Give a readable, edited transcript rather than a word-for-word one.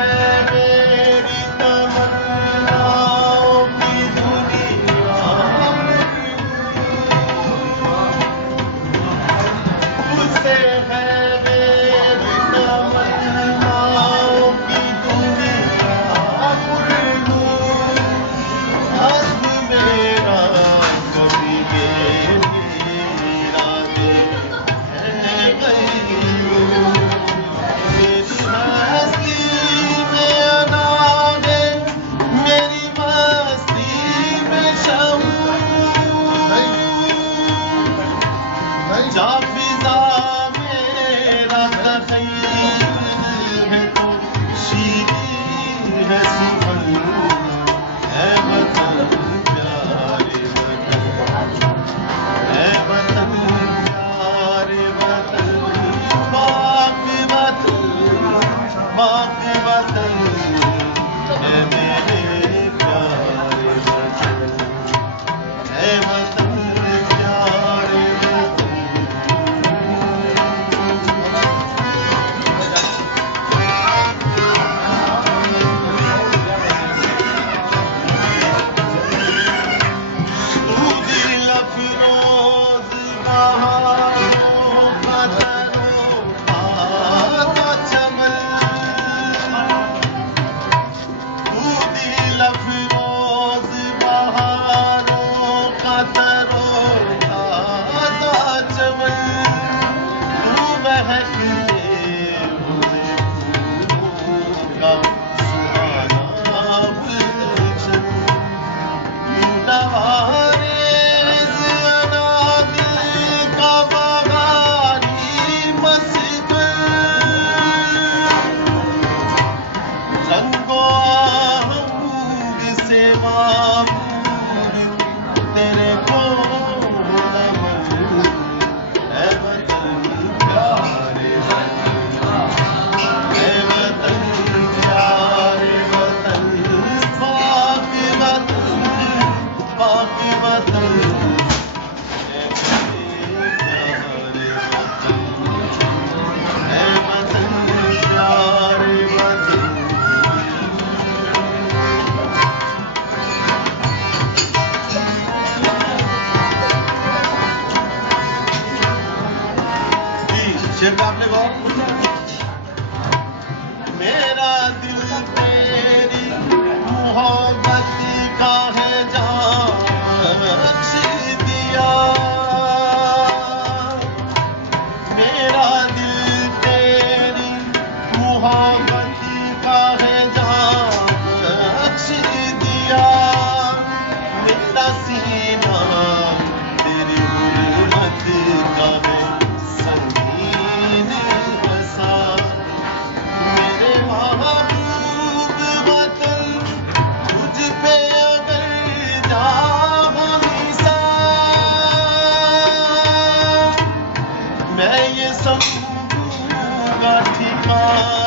है मेरी तमन्नाओं की दुनिया, तुझसे है मेरी तमन्नाओं की दुनिया, पुरनूर हस्ब मेरा कभी ये मेरा दिल है गयूर। मेरी मस्ती में अनार है, मेरी मस्ती में शऊर, जा फिजा मेरा तखय्युल है तो शीरी है सुमन, है वतन प्यारे वतन, है वतन प्यारे वतन, पाक वतन, पाक वतन है मेरे प्यारे वतन, है वतन प्यारे वतन। तू दिल अफरोज बहारों का तरोताजा चमन, तू दिल अफरोज बहारों का तरोताजा चमन, तू महकते हुए फूलों का सुहाना गुलशन, नवारेज़ अनादिल का बगानी मस्कन, रंगो आहंग से मामूर तेरे को नमन, है वतन प्यारे वतन, है वतन प्यारे वतन, पाक वतन, पाक वतन है मेरे प्यारे वतन, है वतन प्यारे वतन। शेर का आपने गौर, मेरा दिल तेरी मोहब्बत का है जान बख्श दिया, मेरा दिल तेरी मोहब्बत का है जान बख्श दिया, मेरा सीना तेरी गुरबत का है संगीन बसा, मेरे महबूब वतन तुझ पे अगर जाऊं निसार, मैं ये समझूंगा ठिकाना